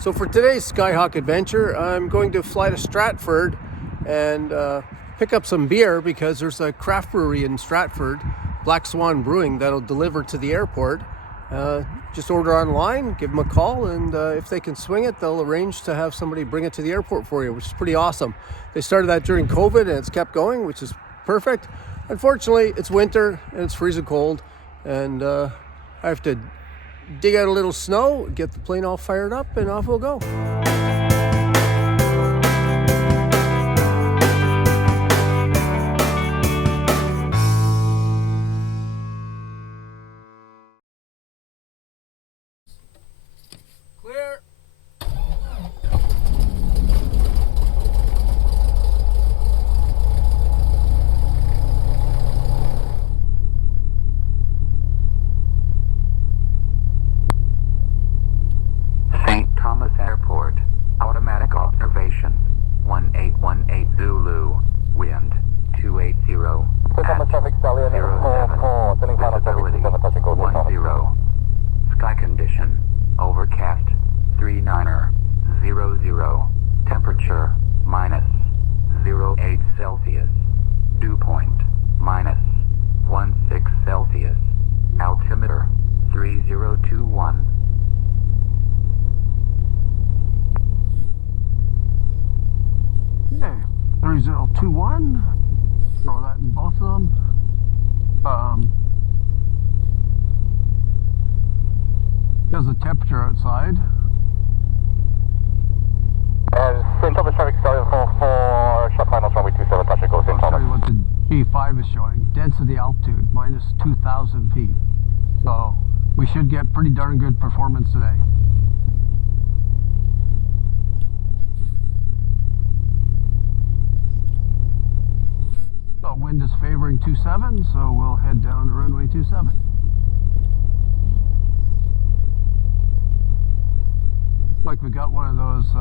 So for today's Skyhawk adventure, I'm going to fly to Stratford and pick up some beer because there's a craft brewery in Stratford, Black Swan Brewing, that'll deliver to the airport. Just order online, give them a call, and if they can swing it, they'll arrange to have somebody bring it to the airport for you, which is pretty awesome. They started that during COVID and it's kept going, which is perfect. Unfortunately, it's winter and it's freezing cold, and I have to dig out a little snow, get the plane all fired up, and off we'll go. Clear. St. Thomas Airport, automatic observation, 1818 Zulu, wind 280, at 07, visibility 10, sky condition, overcast 3900, temperature minus 08 Celsius, dew point minus 16 Celsius, altimeter 3021. Okay, 3021. Throw that in both of them. There's the temperature outside. St. Thomas traffic started for short finals runway 27, touch and go St. I'll show Thomas. you what the G5 is showing. Density altitude, minus 2,000 feet. So we should get pretty darn good performance today. So wind is favoring 27, so we'll head down to runway 27. Looks like we got one of those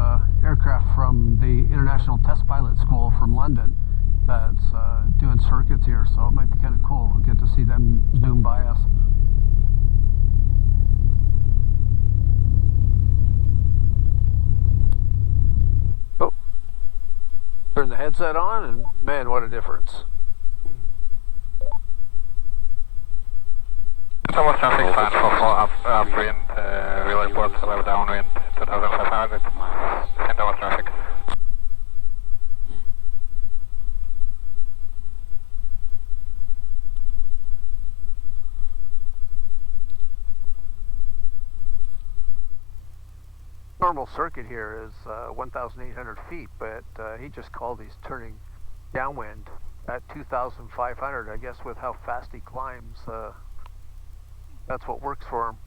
aircraft from the International Test Pilot School from London that's doing circuits here, so it might be kind of cool. We'll get to see them zoom by us. Oh, turn the headset on, and man, what a difference. Thomas traffic sign for upwind, will report low downwind 2500, St. Thomas traffic. Normal circuit here is 1,800 feet, but he just called these turning downwind at 2,500. I guess with how fast he climbs, that's what works for him.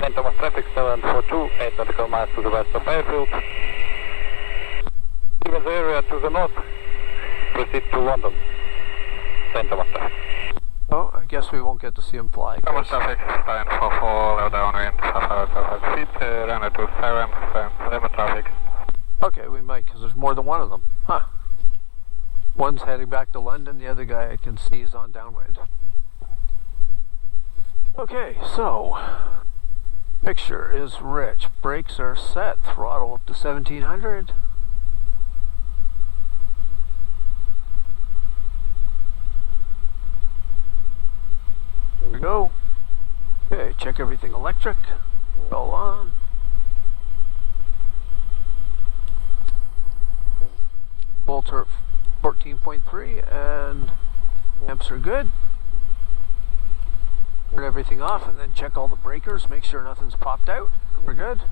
St. Thomas traffic 742, 8 nautical miles to the west of airfield. Given the area to the north, proceed to London. St. Thomas traffic. Oh, I guess we won't get to see him fly. Thomas traffic, sign for low downwind, 500 feet, runway 27, St. traffic. Okay, we might, because there's more than one of them. Huh. One's heading back to London, the other guy I can see is on downwind. Okay, so picture is rich. Brakes are set, throttle up to 1700. There we go. Okay, check everything electric. All on. Volt 14.3 and amps are good. Turn everything off and then check all the breakers, make sure nothing's popped out, and we're good.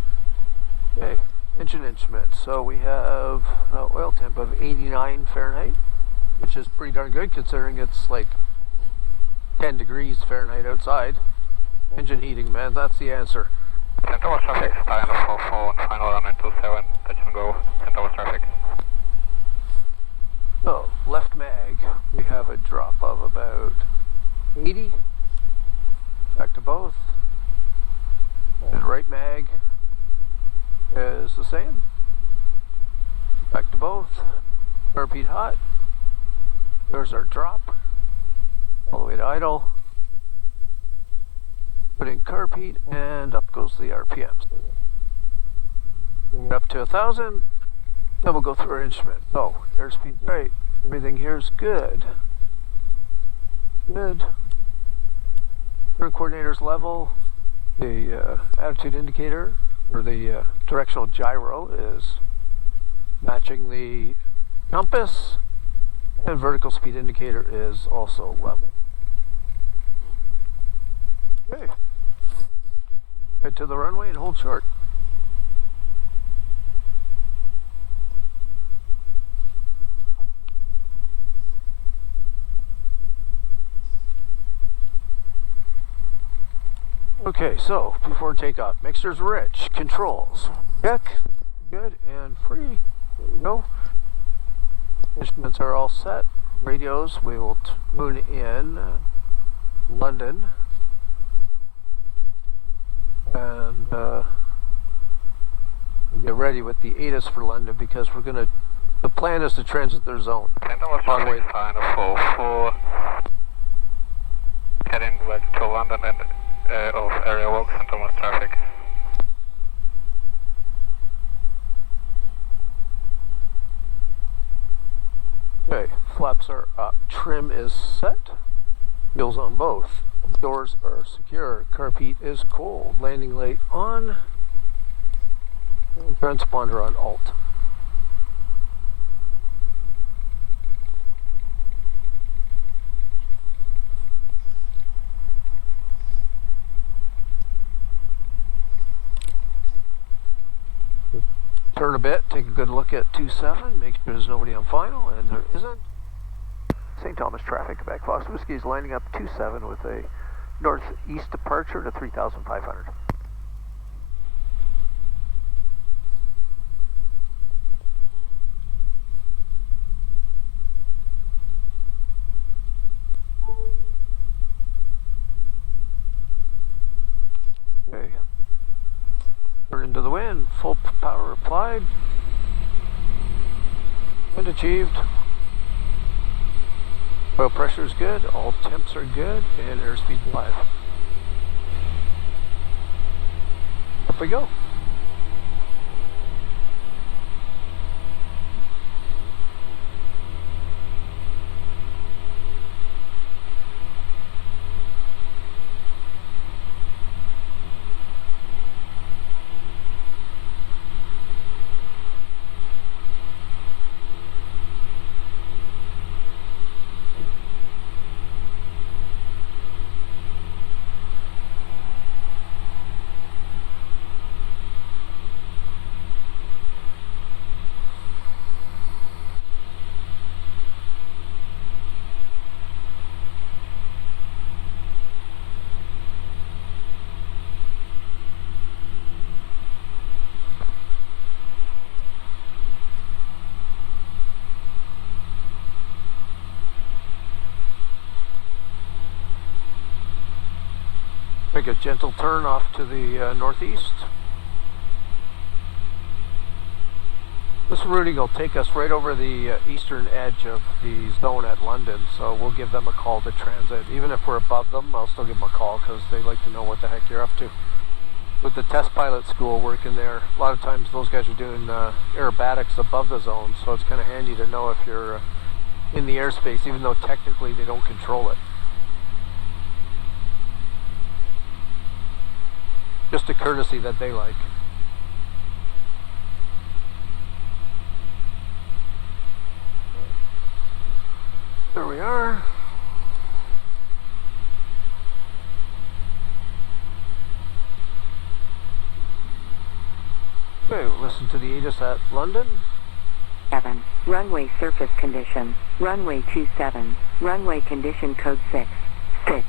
Okay, engine instruments. So we have oil temp of 89 Fahrenheit, which is pretty darn good considering it's like 10 degrees Fahrenheit outside. Engine heating, man, that's the answer. St. Thomas traffic, sign for final runway 27, touch and go, St. Thomas traffic. So, left mag, we have a drop of about 80. Back to both. And right mag is the same. Back to both. Repeat hot. There's our drop. All the way to idle. Put in carb heat, and up goes the RPM. So bring it up to 1,000. Then we'll go through our instrument. So, airspeed right. Everything here is good. Good. Turn coordinator's level. The attitude indicator, or the directional gyro, is matching the compass. And vertical speed indicator is also level. Okay. Head to the runway and hold short. Okay, so before takeoff, mixture's rich, controls, check, good, and free. There you go. Instruments are all set. Radios, we will tune in London. And get ready with the ATIS for London because we're going to, the plan is to transit their zone. On way fine for heading back to London and off area walk St. Thomas traffic. Okay, flaps are up, trim is set, wheels on both, doors are secure, carb heat is cold, landing light on, and transponder on alt. Turn a bit, take a good look at 27, make sure there's nobody on final, and there isn't. St. Thomas traffic, Quebec Fox Whiskey is lining up 27 with a northeast departure to 3,500. Okay. Turn into the wind, full power applied. Wind achieved. Oil pressure is good, all temps are good, and airspeed live. Up we go. Make a gentle turn off to the northeast. This routing will take us right over the eastern edge of the zone at London, so we'll give them a call to transit. Even if we're above them, I'll still give them a call because they like to know what the heck you're up to. With the test pilot school working there, a lot of times those guys are doing aerobatics above the zone, so it's kind of handy to know if you're in the airspace, even though technically they don't control it. Just a courtesy that they like. There we are. Okay, we'll listen to the ATIS at London. 7. Runway surface condition. Runway 27. Runway condition code 6. 6.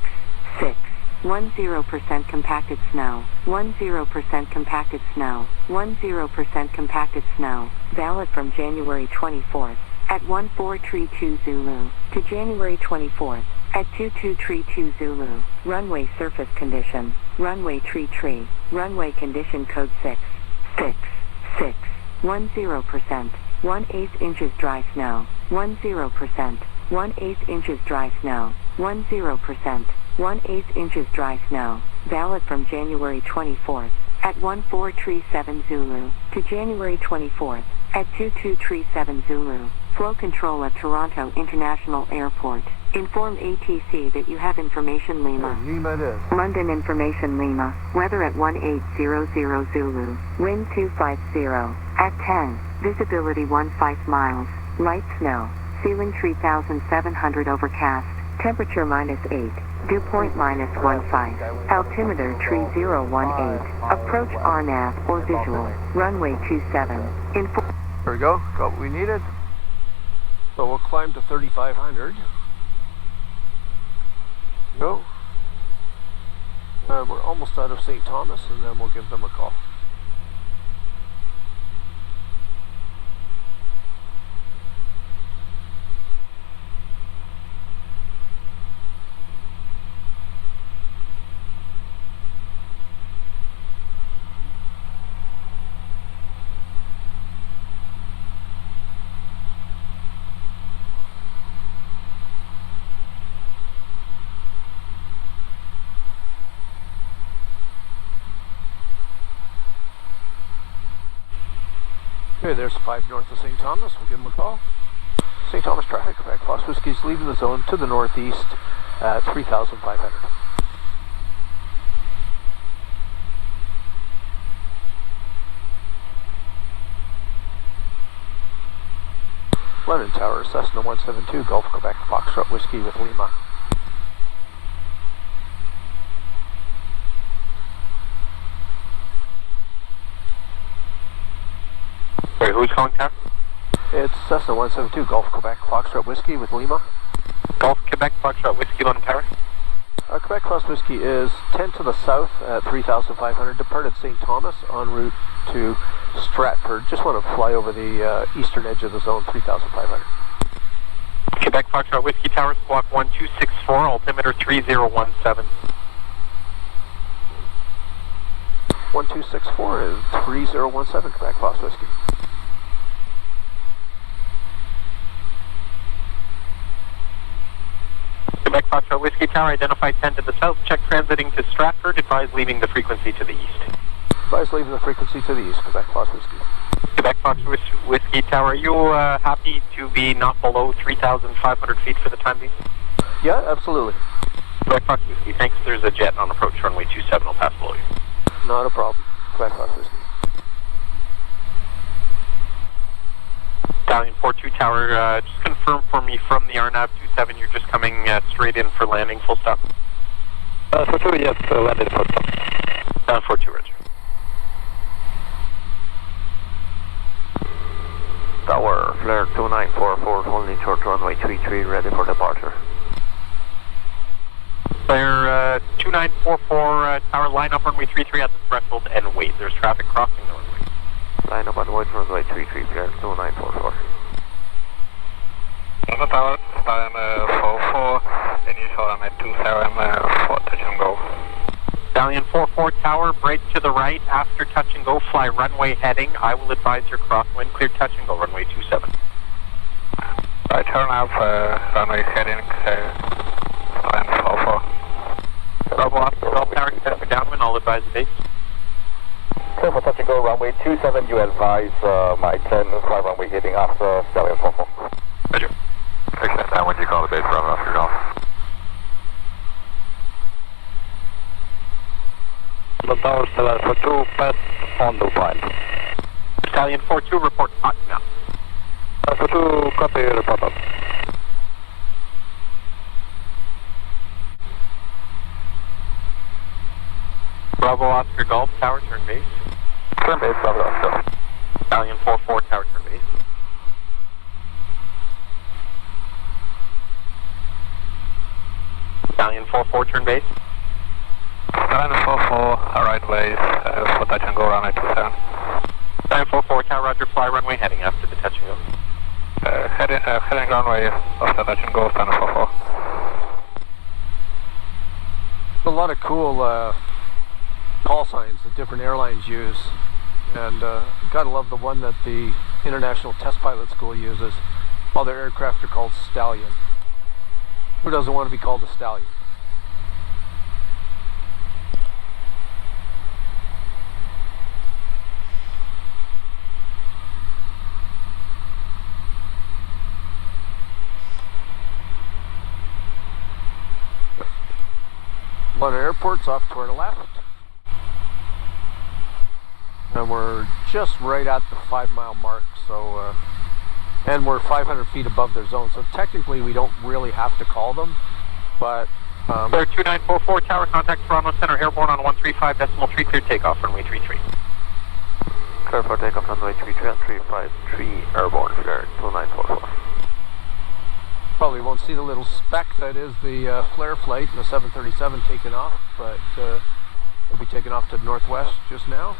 6. 10% compacted snow. 10% compacted snow. 10% compacted snow. Valid from January 24th at 1432 Zulu to January 24th at 2232 Zulu. Runway surface condition. Runway tree. Runway condition code 6. 6. 6. 10%. 1/8 inches dry snow. 10%. 1/8 inches dry snow. 10%. 1/8 inches dry snow. valid from January 24th at 1437 Zulu to January 24th at 2237 Zulu. Flow control at Toronto International Airport. Inform ATC that you have information Lima. Lima it is. London information Lima. Weather at 1800 Zulu. Wind 250. At 10. Visibility 15 miles. Light snow. Ceiling 3,700 overcast. Temperature -8. Dew point -15. Altimeter 3018. Approach RNAV or visual. Runway 27. There we go. Got what we needed. So we'll climb to 3,500. Go. We're almost out of St. Thomas, and then we'll give them a call. Okay, there's 5 north of St. Thomas. We'll give them a call. St. Thomas traffic, Quebec Fox Whiskey's leaving the zone to the northeast at 3,500. London Tower, Cessna 172, Gulf Quebec Foxtrot Whiskey with Lima. Sorry, who's calling tower? It's Cessna 172, Gulf Quebec Foxtrot Whiskey with Lima. Gulf Quebec Foxtrot Whiskey London Tower. Quebec Fox Whiskey is 10 to the south at 3,500, departed St. Thomas en route to Stratford. Just want to fly over the eastern edge of the zone, 3,500. Quebec Foxtrot Whiskey Tower, squawk 1264, altimeter 3017. 1264 and 3017, Quebec Fox Whiskey. Quebec Foxtrot Whiskey Tower, identify 10 to the south, check transiting to Stratford, advise leaving the frequency to the east. Advise leaving the frequency to the east, Quebec Fox Whiskey. Quebec Fox Whiskey Tower, are you happy to be not below 3,500 feet for the time being? Yeah, absolutely. Quebec Fox Whiskey, thanks. There's a jet on approach runway 27, will pass below you. Not a problem. Quebec Fox Whiskey. Stallion 42 Tower, just confirm for me from the RNAV 27, you're just coming straight in for landing, full stop. 42, yes, landed full stop. 42, Roger. Tower, flare 2944, holding short runway 33, ready for departure. Flare 2944, tower, line up runway 33 at the threshold and wait. There's traffic crossing the runway. Line up on white runway 33, flare 2944. London Tower, Stallion 44, initial runway 27, for touch and go. Stallion 44 Tower, brake to the right, after touch and go, fly runway heading. I will advise your crosswind, clear touch and go, runway 27. Right turn up, runway heading, Stallion 44. Bravo Oscar, Gulf Tower, set for downwind, I'll advise the base. Clear for touch and go, runway 27, you advise my 10, fly runway heading after Stallion 44. Roger. Excellent, and when you call the base, Bravo Oscar Golf. The tower, Stallion 42, pass on the line. Stallion 42, report hot now. 42, copy, report up. Bravo Oscar Golf, tower, turn base. Turn base, Bravo Oscar. Stallion 44, tower, turn base. Stallion 44, turn base. Stallion 44, right ways, for touch and go, runway 27. Stallion 44, tower, roger, fly runway heading after the touch and go. Heading runway after touch and go, Stallion 44. A lot of cool call signs that different airlines use, and gotta love the one that the International Test Pilot School uses. All their aircraft are called Stallion. Who doesn't want to be called a Stallion? One airport's off to our left. And we're just right at the 5-mile mark, so and we're 500 feet above their zone, so technically we don't really have to call them, but Clear 2944 tower, contact Toronto Center, airborne on 135.3, clear takeoff, runway 33. Clear for takeoff, runway 33 and 353, airborne, flare 2944. probably won't see the little speck that is the flare flight and the 737 taking off, but we'll be taking off to the northwest just now.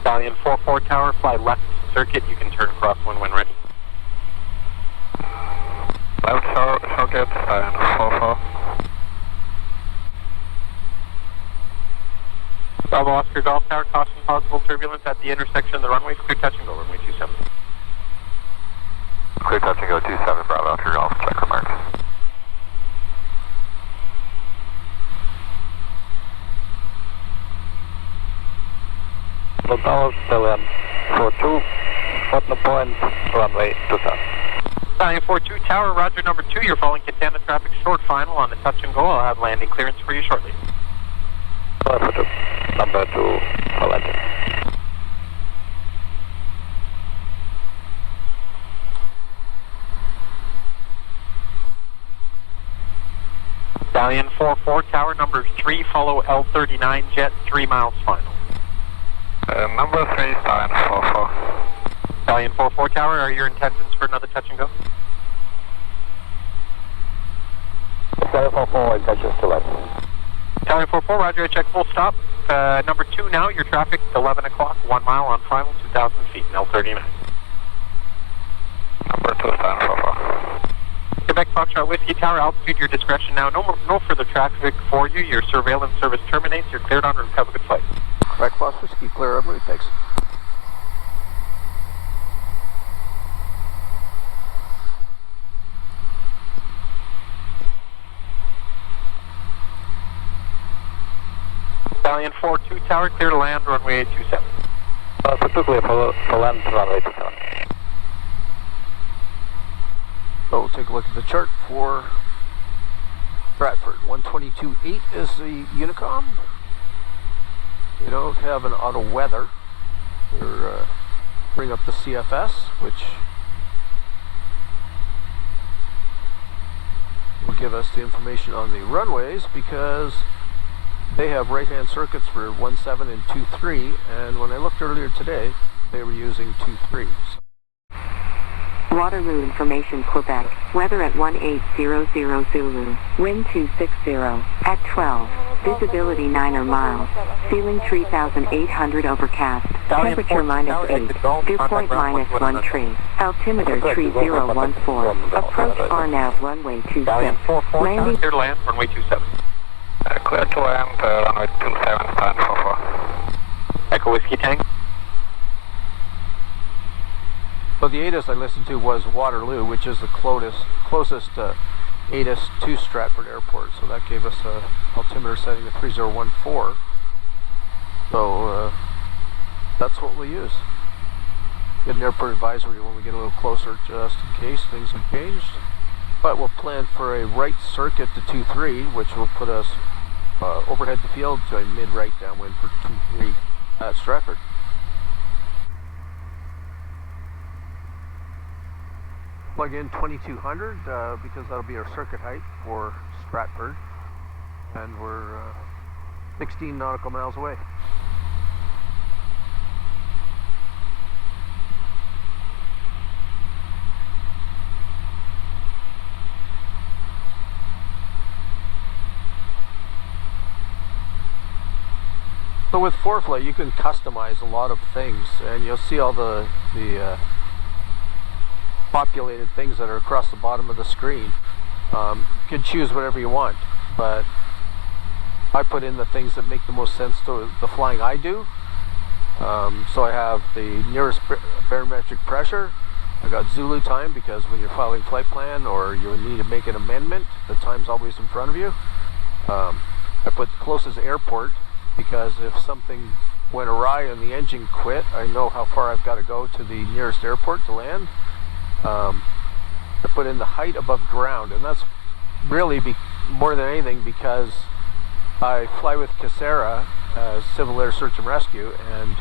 Stallion 44 tower, fly left circuit, you can turn crosswind when ready. Left circuit, Stallion 44. Bravo Oscar Golf Tower, caution possible turbulence at the intersection of the runways, clear touch and go, runway 27. Clear touch and go 27, Bravo Oscar Golf, check remarks. Tower, Stallion 42, bottom point, runway 27. Stallion 42 tower, roger number 2, you're following Katana traffic short final on the touch and go, I'll have landing clearance for you shortly. Number 2, for landing. Stallion 44 tower, number 3, follow L39 jet, 3 miles final. Number 3, Stallion 44. Stallion 44 tower, are your intentions for another touch and go? Stallion 44, intentions to left. Stallion 44, roger, I check full stop. Number 2 now, your traffic, 11 o'clock, 1 mile on final, 2,000 feet, and L39. Number 2, Stallion 44. Quebec Foxtrot Whiskey Tower, altitude, your discretion now. No further traffic for you. Your surveillance service terminates. You're cleared en route. Have a good flight. Black Swan Whiskey, clear en route, thanks. Stallion 42 tower, clear to land, runway 27. Clear for land, runway 27. So we'll take a look at the chart for Stratford. 122.8 is the Unicom. We don't have an auto weather. We're bring up the CFS, which will give us the information on the runways, because they have right-hand circuits for 17 and 23, and when I looked earlier today, they were using 23s. Waterloo information, Quebec. Weather at 1800 Zulu. Wind 260 at 12. Visibility 9 miles. Ceiling 3,800 overcast. Temperature -8. Dew point -1 tree. Altimeter 3014. Approach RNAV runway 26. Landing. Clear to land, runway 27. Clear to land, runway 27, Stallion 44. Echo Whiskey Tank. So the ATIS I listened to was Waterloo, which is the closest ATIS to Stratford Airport. So that gave us a altimeter setting of 3014. So that's what we'll use. Get an airport advisory when we get a little closer, just in case things have changed. But we'll plan for a right circuit to 23, which will put us overhead the field to a mid-right downwind for 23 at Stratford. Plug in 2200 because that'll be our circuit height for Stratford, and we're 16 nautical miles away. So with ForeFlight, you can customize a lot of things, and you'll see all the populated things that are across the bottom of the screen. You can choose whatever you want, but I put in the things that make the most sense to the flying I do. So I have the nearest barometric pressure, I got Zulu time because when you're filing flight plan or you need to make an amendment, the time's always in front of you. I put the closest airport because if something went awry and the engine quit, I know how far I've got to go to the nearest airport to land. I put in the height above ground, and that's really more than anything because I fly with CYSA, Civil Air Search and Rescue, and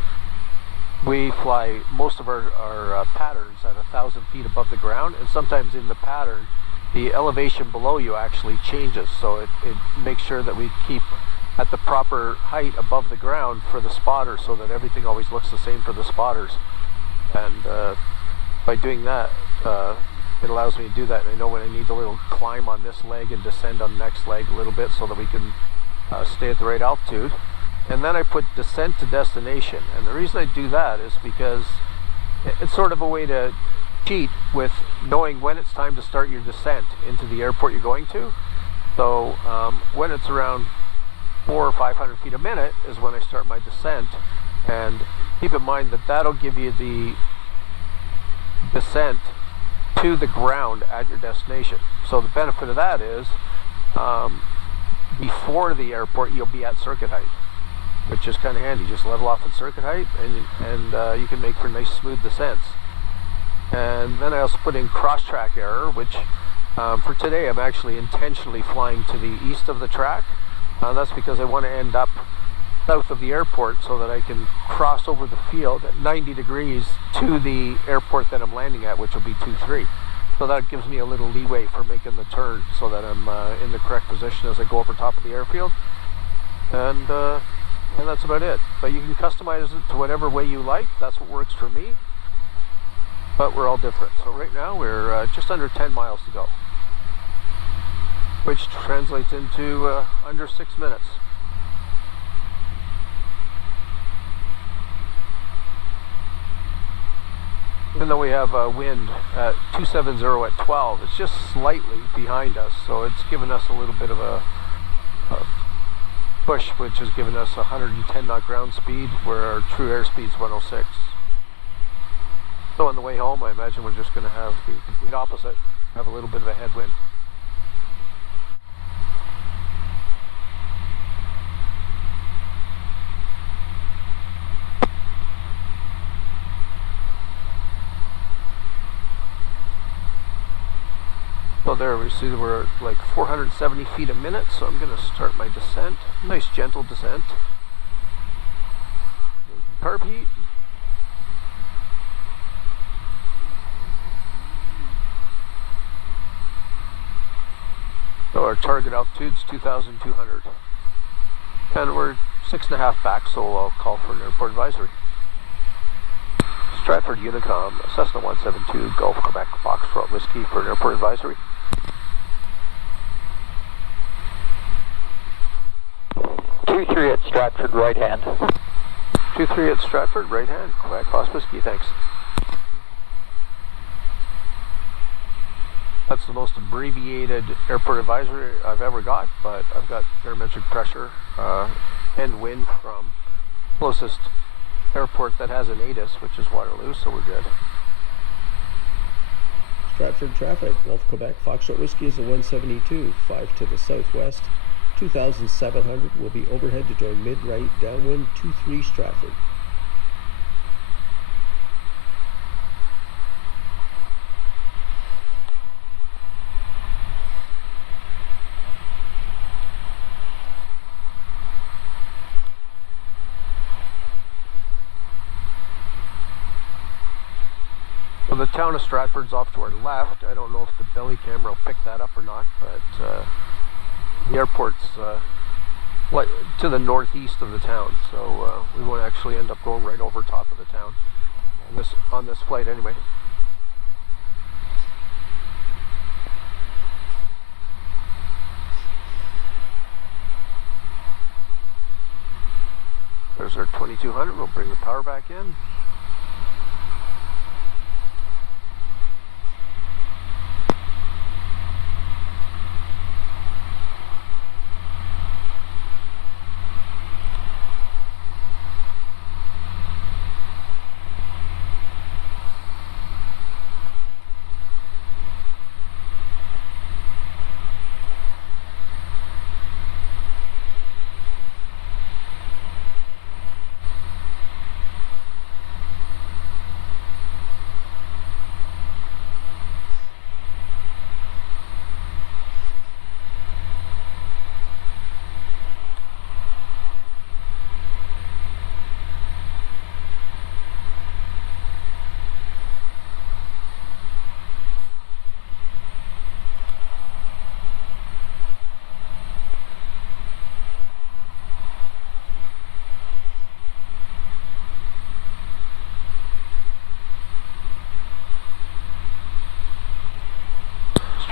we fly most of our patterns at 1,000 feet above the ground, and sometimes in the pattern the elevation below you actually changes, so it makes sure that we keep at the proper height above the ground for the spotter so that everything always looks the same for the spotters. And by doing that, it allows me to do that, and I know when I need a little climb on this leg and descend on the next leg a little bit so that we can stay at the right altitude. And then I put descent to destination, and the reason I do that is because it's sort of a way to cheat with knowing when it's time to start your descent into the airport you're going to. So when it's around 400 or 500 feet a minute is when I start my descent, and keep in mind that that'll give you the descent to the ground at your destination. So the benefit of that is before the airport you'll be at circuit height, which is kind of handy. Just level off at circuit height, and you can make for nice smooth descents. And then I also put in cross-track error, which for today I'm actually intentionally flying to the east of the track. That's because I want to end up south of the airport so that I can cross over the field at 90 degrees to the airport that I'm landing at, which will be 23. So that gives me a little leeway for making the turn so that I'm in the correct position as I go over top of the airfield. And that's about it. But you can customize it to whatever way you like. That's what works for me. But we're all different. So right now we're just under 10 miles to go, which translates into under 6 minutes. Even though we have wind at 270 at 12, it's just slightly behind us, so it's given us a little bit of a push, which has given us 110 knot ground speed, where our true airspeed is 106. So on the way home, I imagine we're just going to have the complete opposite, have a little bit of a headwind. So there we see we're at like 470 feet a minute, so I'm going to start my descent. Nice gentle descent. Carb heat. So our target altitude is 2,200. And we're 6.5 back, so I'll call for an airport advisory. Stratford Unicom, Cessna 172, Gulf Quebec Foxtrot Whiskey for an airport advisory. 23 at Stratford, right hand. 23 at Stratford, right hand, Quebec Fox Whiskey, thanks. That's the most abbreviated airport advisory I've ever got, but I've got barometric pressure and wind from closest airport that has an ATIS, which is Waterloo, so we're good. Stratford traffic, Gulf Quebec Foxtrot Whiskey is a 172, 5 to the southwest, 2,700 will be overhead to join mid-right, downwind 23 Stratford. So the town of Stratford's off to our left. I don't know if the belly camera will pick that up or not, but the airport's to the northeast of the town, so we won't actually end up going right over top of the town on this flight anyway. There's our 2200. We'll bring the power back in.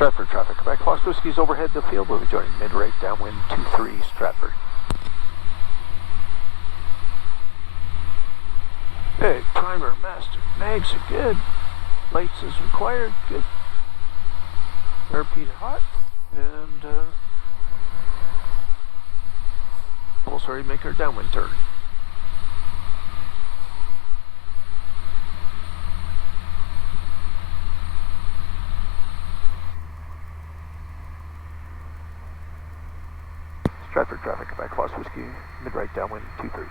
Stratford traffic, Quebec Fox Whiskey's overhead the field. We'll be joining mid-right downwind 23 Stratford. Hey, primer, master, mags are good. Lights is required, good. Repeat hot, and almost ready to make our downwind turn. Stratford traffic, Quebec Fox Whiskey, mid-right downwind 23.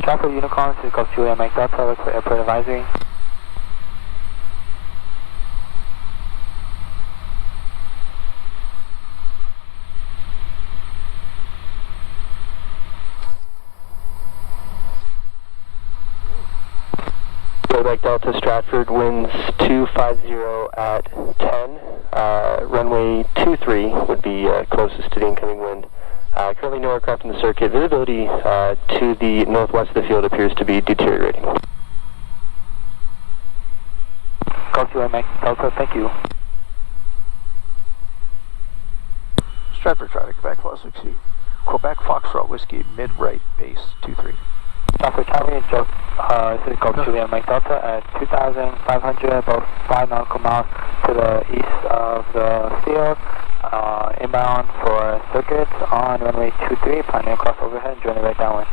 Stratford Unicorn, Cisco Julia Mike Delta, look for airport advisory. Quebec Delta Stratford, winds 250 at 10. Runway 23 would be closest to the incoming wind. Currently no aircraft in the circuit. Visibility to the northwest of the field appears to be deteriorating. Call to Mike Delta, thank you. Stratford traffic, Quebec Fox Whiskey, Quebec Foxtrot Whiskey, mid-right base 23. Stratford traffic, this is Gulf Juliet Mike Delta at 2,500, about 5 nautical miles to the east of the field. Inbound for circuit on runway 23, planning across overhead, joining right downwind.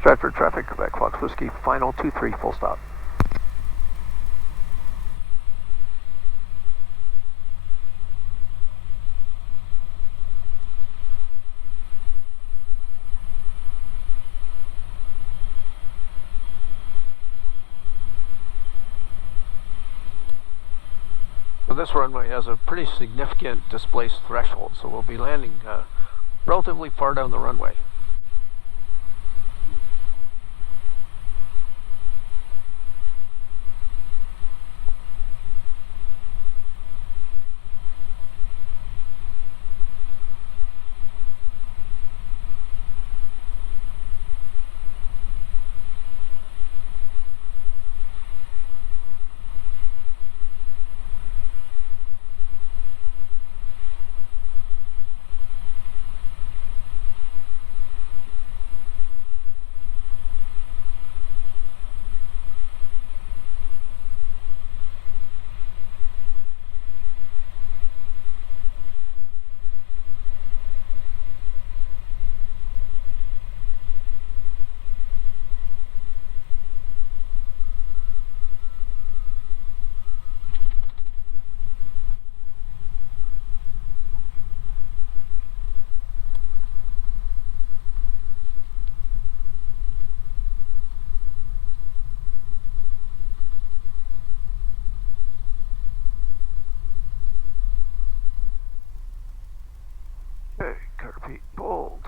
Stratford traffic, Quebec Fox Whiskey, final 23, full stop. So this runway has a pretty significant displaced threshold, so we'll be landing relatively far down the runway. Okay, carpet bold.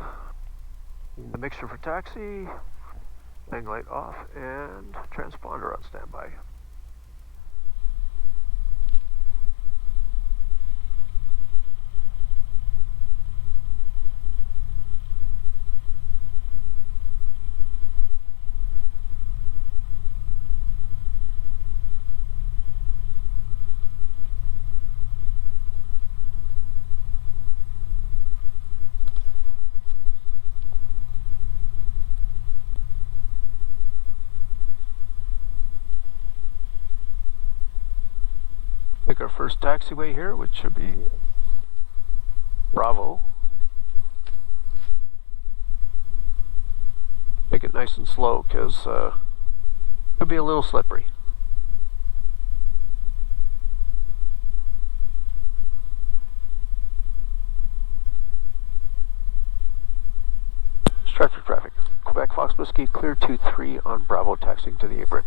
The mixture for taxi, hang light off, and transponder on standby. Pick our first taxiway here, which should be Bravo. Take it nice and slow, because it could be a little slippery. Stratford traffic. Quebec Fox Whiskey, clear 2-3 on Bravo, taxiing to the apron.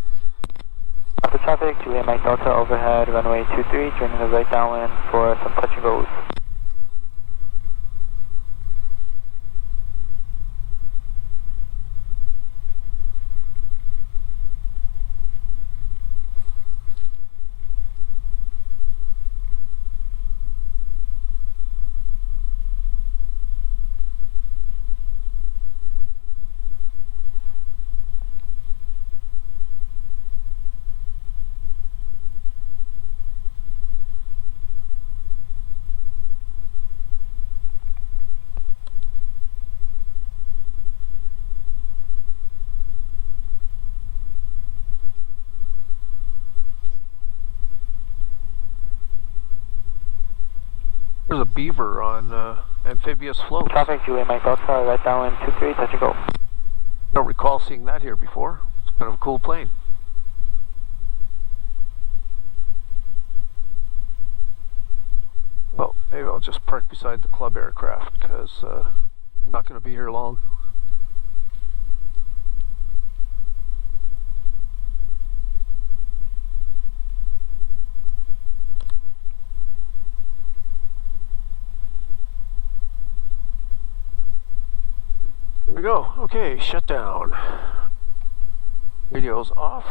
Stratford traffic, Juliet Mike Delta, overhead, runway 23, turning the right downwind for some touch and goes. There's a beaver on amphibious float. Traffic, Juliet Mike Delta, right downwind 23, touch and go. Don't recall seeing that here before. It's kind of a cool plane. Well, maybe I'll just park beside the club aircraft because I'm not going to be here long. Here we go. Okay, shut down. Radio's off.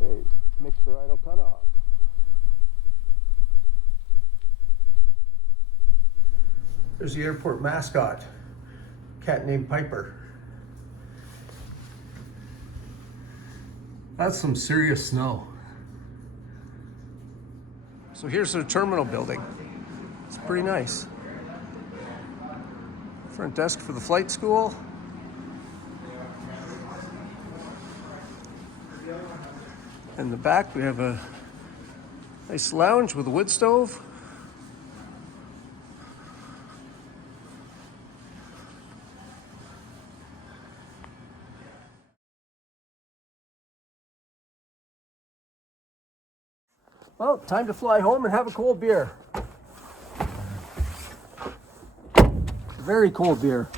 Okay, mixer idle cut off. There's the airport mascot, cat named Piper. That's some serious snow. So here's the terminal building. It's pretty nice. Front desk for the flight school. In the back we have a nice lounge with a wood stove. Well, time to fly home and have a cold beer. Very cold beer.